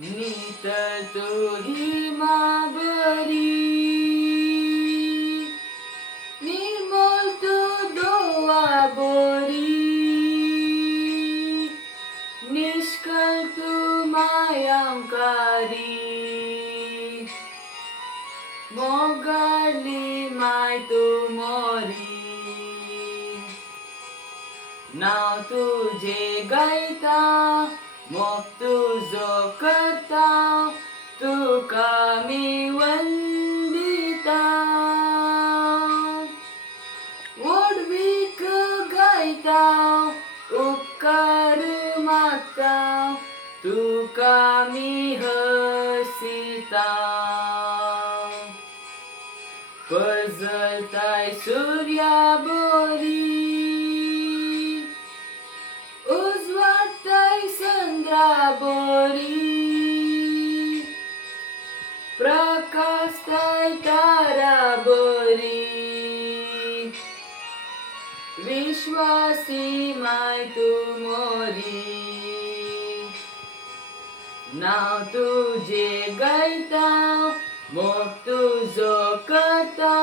नितर तुही माबरी निर्मल तू दोआ बोरी निष्कल तू मायांकारी मोगाली माय तू मोरी नाव तुझे गायता मोग तुझो करता तुका मी वंदिता वडवीक गायता उपकार मागता तुका मी हसिता पजलताय सूर्या बोरी उजवाडताय संद्रा बोरी प्रकाशताय तारा बोरी विश्वासी माय तू मोरी नाव तुझे गायता मोग तुझो करता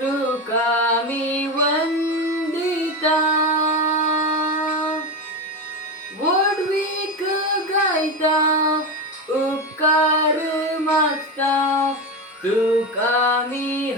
तुका मी वंदिता वडवीक गायता उपकार मागता तुका मी